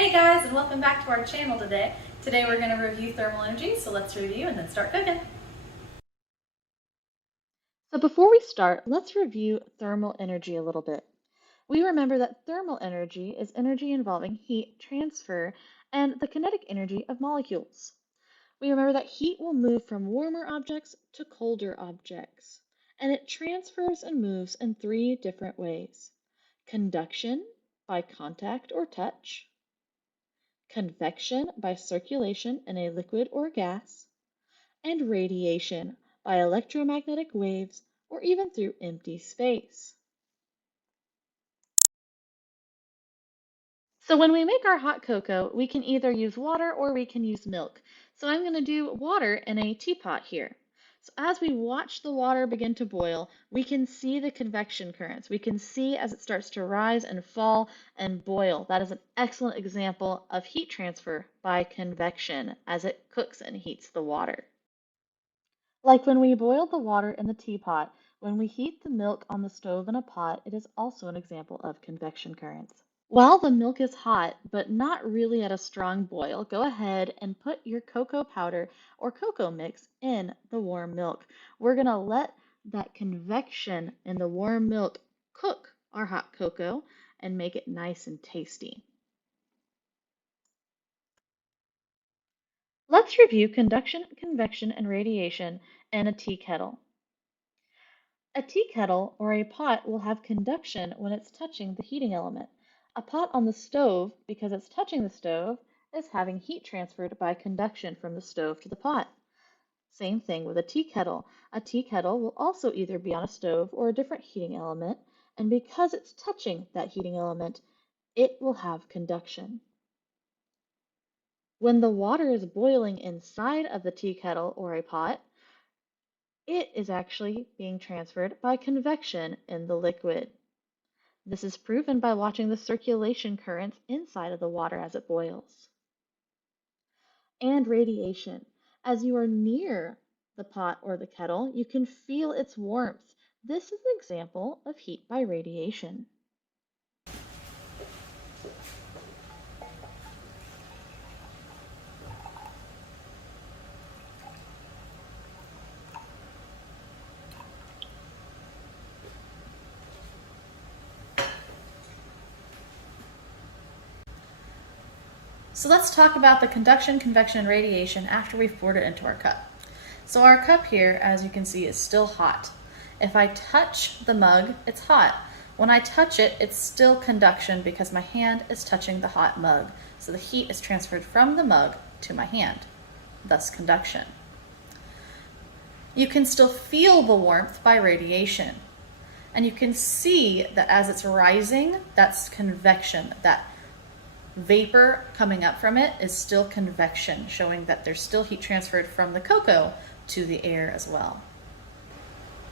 Hey guys, and welcome back to our channel today. Today we're going to review thermal energy, so let's review and then start cooking. So before we start, let's review thermal energy a little bit. We remember that thermal energy is energy involving heat transfer and the kinetic energy of molecules. We remember that heat will move from warmer objects to colder objects, and it transfers and moves in three different ways: conduction, by contact or touch; convection, by circulation in a liquid or gas; and radiation, by electromagnetic waves or even through empty space. So when we make our hot cocoa, we can either use water or we can use milk. So I'm going to do water in a teapot here. So as we watch the water begin to boil, we can see the convection currents. We can see as it starts to rise and fall and boil. That is an excellent example of heat transfer by convection as it cooks and heats the water. Like when we boil the water in the teapot, when we heat the milk on the stove in a pot, it is also an example of convection currents. While the milk is hot, but not really at a strong boil, go ahead and put your cocoa powder or cocoa mix in the warm milk. We're going to let that convection in the warm milk cook our hot cocoa and make it nice and tasty. Let's review conduction, convection, and radiation in a tea kettle. A tea kettle or a pot will have conduction when it's touching the heating element. A pot on the stove, because it's touching the stove, is having heat transferred by conduction from the stove to the pot. Same thing with a tea kettle. A tea kettle will also either be on a stove or a different heating element, and because it's touching that heating element, it will have conduction. When the water is boiling inside of the tea kettle or a pot, it is actually being transferred by convection in the liquid. This is proven by watching the circulation currents inside of the water as it boils. And radiation. As you are near the pot or the kettle, you can feel its warmth. This is an example of heat by radiation. So let's talk about the conduction, convection, and radiation after we've poured it into our cup. So our cup here, as you can see, is still hot. If I touch the mug, it's hot. When I touch it, it's still conduction because my hand is touching the hot mug. So the heat is transferred from the mug to my hand, thus conduction. You can still feel the warmth by radiation. And you can see that as it's rising, that's convection. That vapor coming up from it is still convection, showing that there's still heat transferred from the cocoa to the air as well.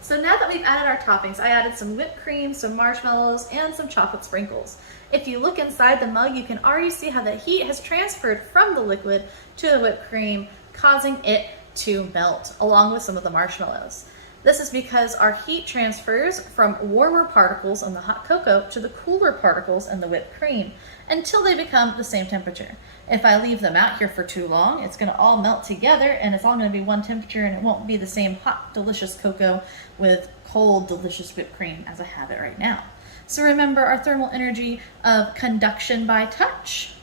So now that we've added our toppings, I added some whipped cream, some marshmallows, and some chocolate sprinkles. If you look inside the mug, you can already see how the heat has transferred from the liquid to the whipped cream, causing it to melt, along with some of the marshmallows. This is because our heat transfers from warmer particles in the hot cocoa to the cooler particles in the whipped cream until they become the same temperature. If I leave them out here for too long, it's going to all melt together and it's all going to be one temperature, and it won't be the same hot, delicious cocoa with cold, delicious whipped cream as I have it right now. So remember our thermal energy of conduction by touch,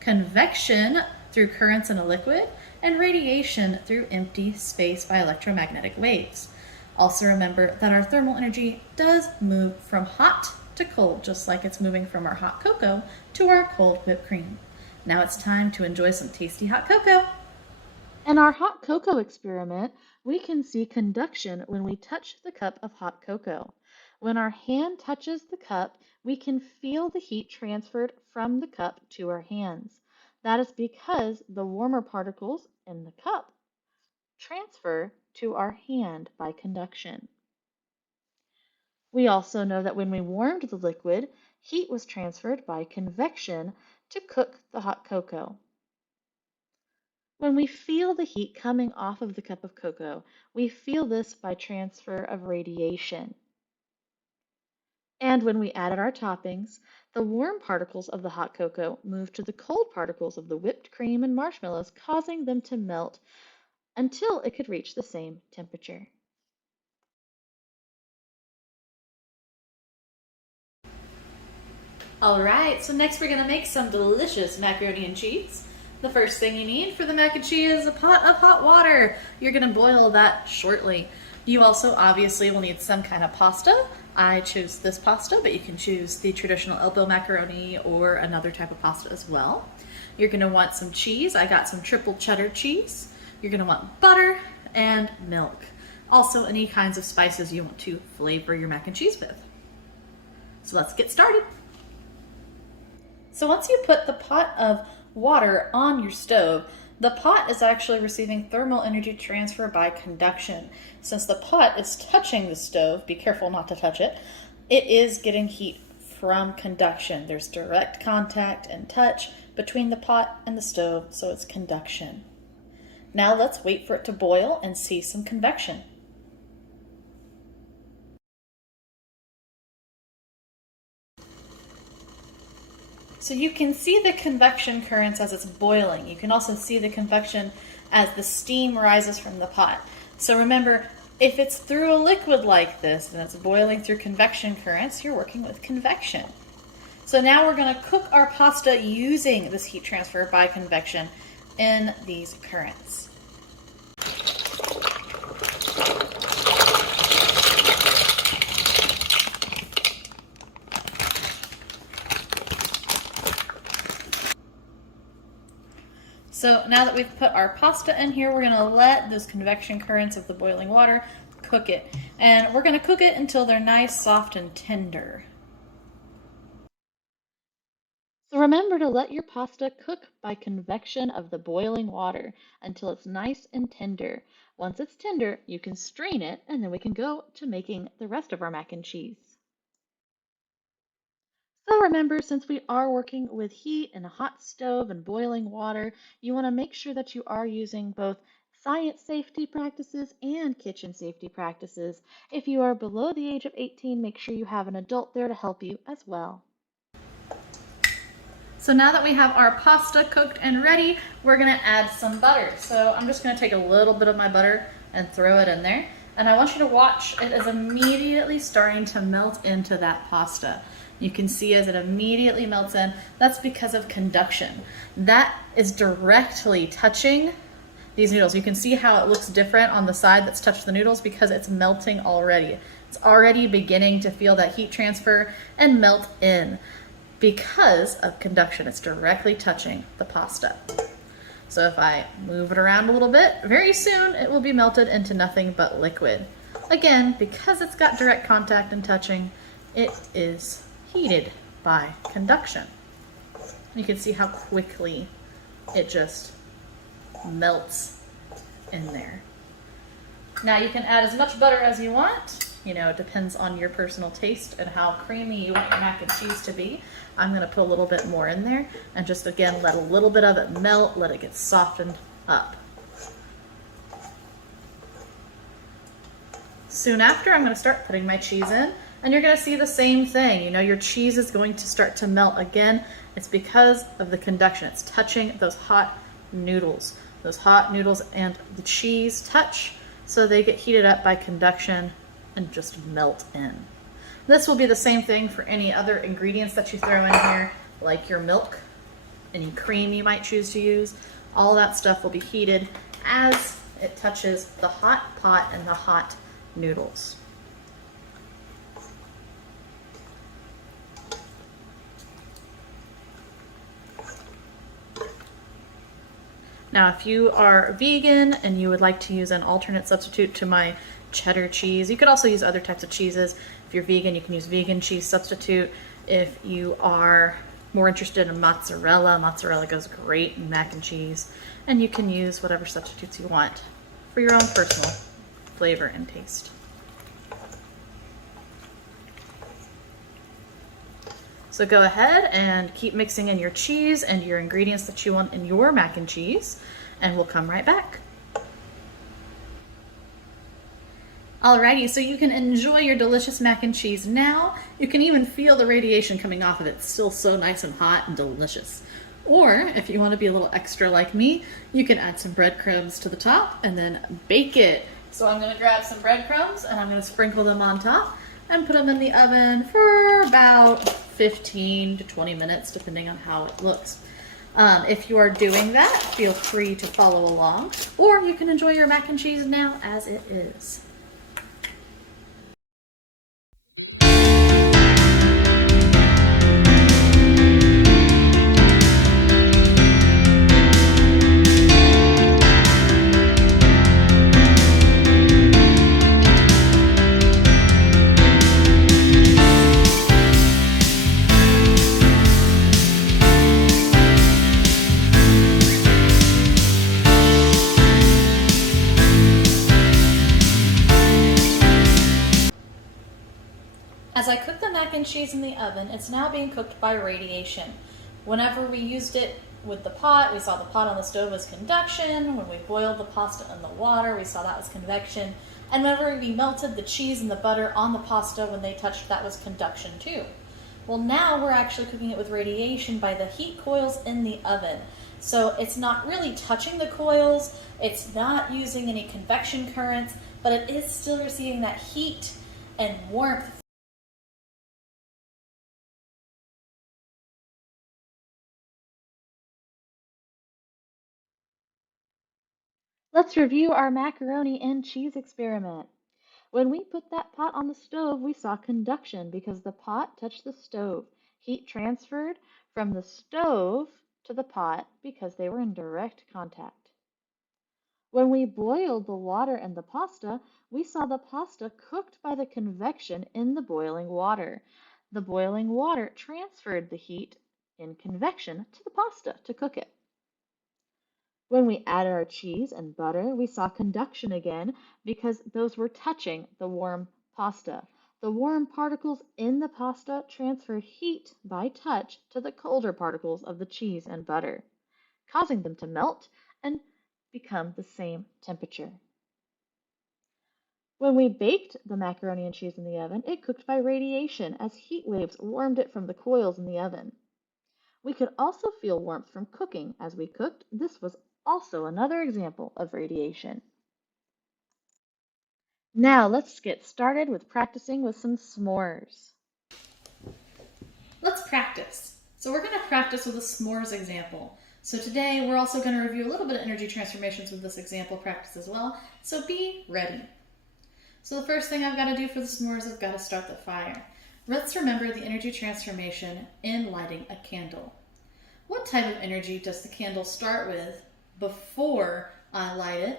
convection through currents in a liquid, and radiation through empty space by electromagnetic waves. Also remember that our thermal energy does move from hot to cold, just like it's moving from our hot cocoa to our cold whipped cream. Now it's time to enjoy some tasty hot cocoa. In our hot cocoa experiment, we can see conduction when we touch the cup of hot cocoa. When our hand touches the cup, we can feel the heat transferred from the cup to our hands. That is because the warmer particles in the cup transfer to our hand by conduction. We also know that when we warmed the liquid, heat was transferred by convection to cook the hot cocoa. When we feel the heat coming off of the cup of cocoa, we feel this by transfer of radiation. And when we added our toppings, the warm particles of the hot cocoa moved to the cold particles of the whipped cream and marshmallows, causing them to melt until it could reach the same temperature. All right, so next we're gonna make some delicious macaroni and cheese. The first thing you need for the mac and cheese is a pot of hot water. You're gonna boil that shortly. You also obviously will need some kind of pasta. I choose this pasta, but you can choose the traditional elbow macaroni or another type of pasta as well. You're gonna want some cheese. I got some triple cheddar cheese. You're gonna want butter and milk. Also, any kinds of spices you want to flavor your mac and cheese with. So let's get started. So once you put the pot of water on your stove, the pot is actually receiving thermal energy transfer by conduction. Since the pot is touching the stove, be careful not to touch it, it is getting heat from conduction. There's direct contact and touch between the pot and the stove, so it's conduction. Now let's wait for it to boil and see some convection. So you can see the convection currents as it's boiling. You can also see the convection as the steam rises from the pot. So remember, if it's through a liquid like this and it's boiling through convection currents, you're working with convection. So now we're going to cook our pasta using this heat transfer by convection in these currents. So now that we've put our pasta in here, we're gonna let those convection currents of the boiling water cook it. And we're gonna cook it until they're nice, soft, and tender. So remember to let your pasta cook by convection of the boiling water until it's nice and tender. Once it's tender, you can strain it, and then we can go to making the rest of our mac and cheese. So remember, since we are working with heat and a hot stove and boiling water, you want to make sure that you are using both science safety practices and kitchen safety practices. If you are below the age of 18, make sure you have an adult there to help you as well. So now that we have our pasta cooked and ready, we're gonna add some butter. So I'm just gonna take a little bit of my butter and throw it in there. And I want you to watch, it is immediately starting to melt into that pasta. You can see as it immediately melts in, that's because of conduction. That is directly touching these noodles. You can see how it looks different on the side that's touched the noodles because it's melting already. It's already beginning to feel that heat transfer and melt in because of conduction. It's directly touching the pasta. So if I move it around a little bit, very soon it will be melted into nothing but liquid. Again, because it's got direct contact and touching, it is heated by conduction. You can see how quickly it just melts in there. Now you can add as much butter as you want. You know, it depends on your personal taste and how creamy you want your mac and cheese to be. I'm gonna put a little bit more in there and just again let a little bit of it melt, let it get softened up. Soon after, I'm gonna start putting my cheese in, and you're gonna see the same thing. You know, your cheese is going to start to melt again. It's because of the conduction. It's touching those hot noodles. Those hot noodles and the cheese touch, so they get heated up by conduction and just melt in. This will be the same thing for any other ingredients that you throw in here, like your milk, any cream you might choose to use. All that stuff will be heated as it touches the hot pot and the hot noodles. Now, if you are vegan and you would like to use an alternate substitute to my cheddar cheese, you could also use other types of cheeses. If you're vegan, you can use vegan cheese substitute. If you are more interested in mozzarella, mozzarella goes great in mac and cheese. And you can use whatever substitutes you want for your own personal flavor and taste. So go ahead and keep mixing in your cheese and your ingredients that you want in your mac and cheese, and we'll come right back. Alrighty, so you can enjoy your delicious mac and cheese now. You can even feel the radiation coming off of it. It's still so nice and hot and delicious. Or if you want to be a little extra like me, you can add some breadcrumbs to the top and then bake it. So I'm going to grab some breadcrumbs and I'm going to sprinkle them on top and put them in the oven for about 15 to 20 minutes, depending on how it looks. If you are doing that, feel free to follow along, or you can enjoy your mac and cheese now as it is. As I cook the mac and cheese in the oven, it's now being cooked by radiation. Whenever we used it with the pot, we saw the pot on the stove was conduction. When we boiled the pasta in the water, we saw that was convection. And whenever we melted the cheese and the butter on the pasta when they touched, that was conduction too. Well, now we're actually cooking it with radiation by the heat coils in the oven. So it's not really touching the coils, it's not using any convection currents, but it is still receiving that heat and warmth. Let's review our macaroni and cheese experiment. When we put that pot on the stove, we saw conduction because the pot touched the stove. Heat transferred from the stove to the pot because they were in direct contact. When we boiled the water and the pasta, we saw the pasta cooked by the convection in the boiling water. The boiling water transferred the heat in convection to the pasta to cook it. When we added our cheese and butter, we saw conduction again because those were touching the warm pasta. The warm particles in the pasta transferred heat by touch to the colder particles of the cheese and butter, causing them to melt and become the same temperature. When we baked the macaroni and cheese in the oven, it cooked by radiation as heat waves warmed it from the coils in the oven. We could also feel warmth from cooking as we cooked. This was also another example of radiation. Now let's get started with practicing with some s'mores. Let's practice. So we're going to practice with a s'mores example. So today we're also going to review a little bit of energy transformations with this example practice as well. So be ready. So the first thing I've got to do for the s'mores, I've got to start the fire. Let's remember the energy transformation in lighting a candle. What type of energy does the candle start with before I light it?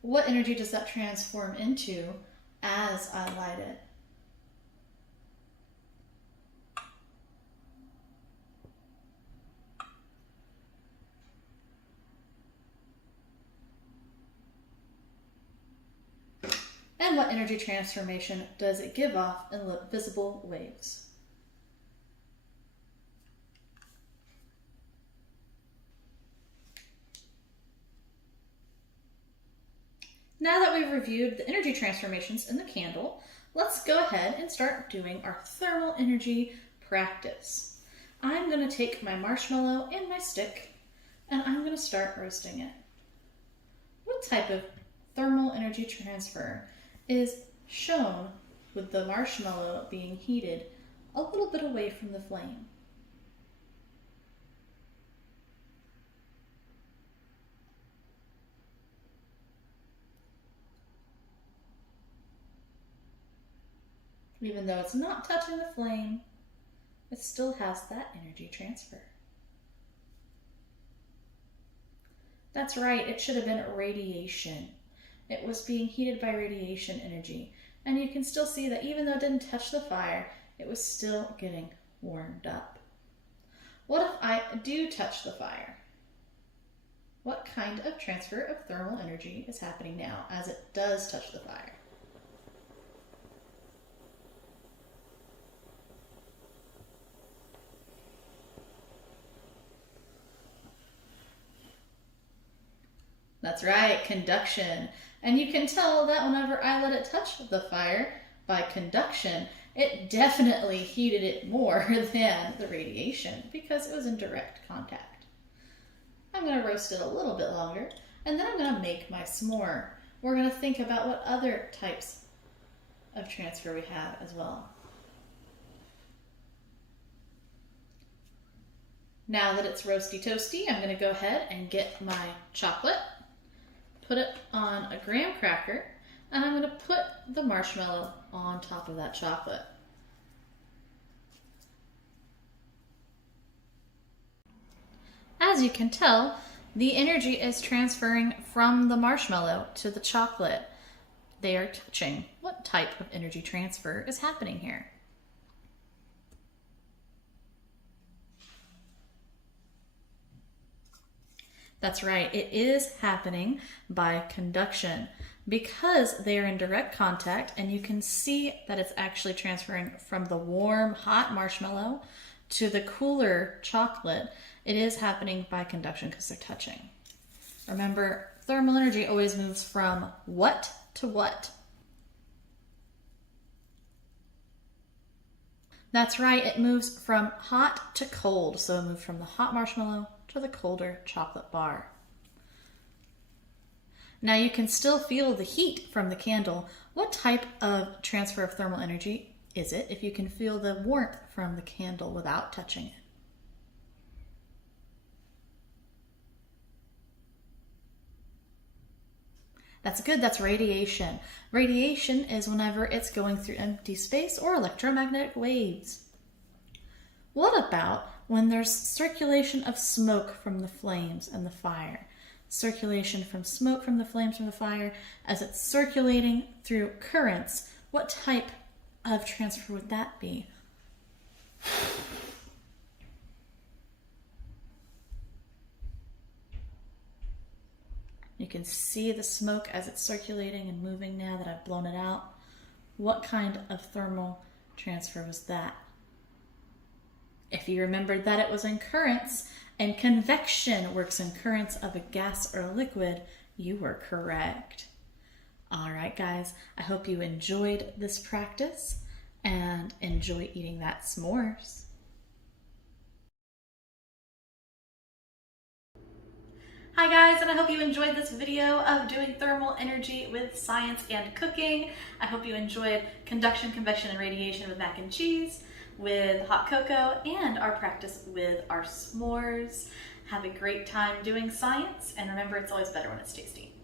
What energy does that transform into as I light it? And what energy transformation does it give off in visible waves? Now that we've reviewed the energy transformations in the candle, let's go ahead and start doing our thermal energy practice. I'm going to take my marshmallow and my stick, and I'm going to start roasting it. What type of thermal energy transfer is shown with the marshmallow being heated a little bit away from the flame? Even though it's not touching the flame, it still has that energy transfer. That's right, it should have been radiation. It was being heated by radiation energy. And you can still see that even though it didn't touch the fire, it was still getting warmed up. What if I do touch the fire? What kind of transfer of thermal energy is happening now as it does touch the fire? That's right, conduction. And you can tell that whenever I let it touch the fire by conduction, it definitely heated it more than the radiation because it was in direct contact. I'm going to roast it a little bit longer, and then I'm going to make my s'more. We're going to think about what other types of transfer we have as well. Now that it's roasty toasty, I'm going to go ahead and get my chocolate, put it on a graham cracker, and I'm going to put the marshmallow on top of that chocolate. As you can tell, the energy is transferring from the marshmallow to the chocolate. They are touching. What type of energy transfer is happening here? That's right, it is happening by conduction because they are in direct contact, and you can see that it's actually transferring from the warm, hot marshmallow to the cooler chocolate. It is happening by conduction because they're touching. Remember, thermal energy always moves from what to what? That's right, it moves from hot to cold. So it moves from the hot marshmallow to the colder chocolate bar. Now you can still feel the heat from the candle. What type of transfer of thermal energy is it if you can feel the warmth from the candle without touching it? That's good, that's radiation. Radiation is whenever it's going through empty space or electromagnetic waves. What about when there's circulation of smoke from the flames and the fire? Circulation from smoke from the flames from the fire, as it's circulating through currents, what type of transfer would that be? You can see the smoke as it's circulating and moving now that I've blown it out. What kind of thermal transfer was that? If you remembered that it was in currents, and convection works in currents of a gas or a liquid, you were correct. All right, guys, I hope you enjoyed this practice and enjoy eating that s'mores. Hi guys, and I hope you enjoyed this video of doing thermal energy with science and cooking. I hope you enjoyed conduction, convection, and radiation with mac and cheese, with hot cocoa, and our practice with our s'mores. Have a great time doing science, and remember, it's always better when it's tasty.